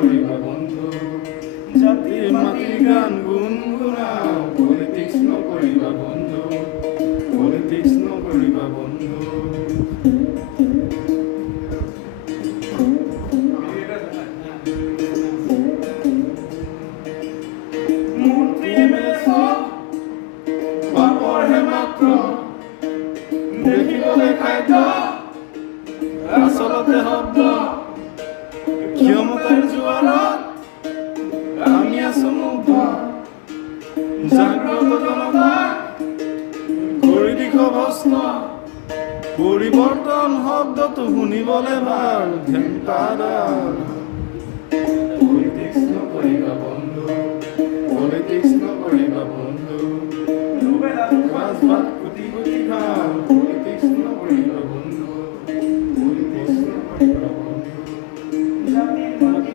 নকৰিবা বন্ধু জাতি মাটি গান গুণগুণাও পলিটিক্স নকৰিবা বন্ধু পলিটিক্স নকৰিবা বন্ধু মূৰ্তি মেচক বাপৰহে মাত্ৰ দেখিবলৈ খাদ্য আচলতে শব্দ ক্ষমতাৰ জোৱাৰত আমি আছো মুগ্ধ জাগ্ৰত জনতা কৰি দিশ ভস্ত পৰিৱৰ্তন শব্দটো শুনিবলৈ ভাল ঘণ্টাদাল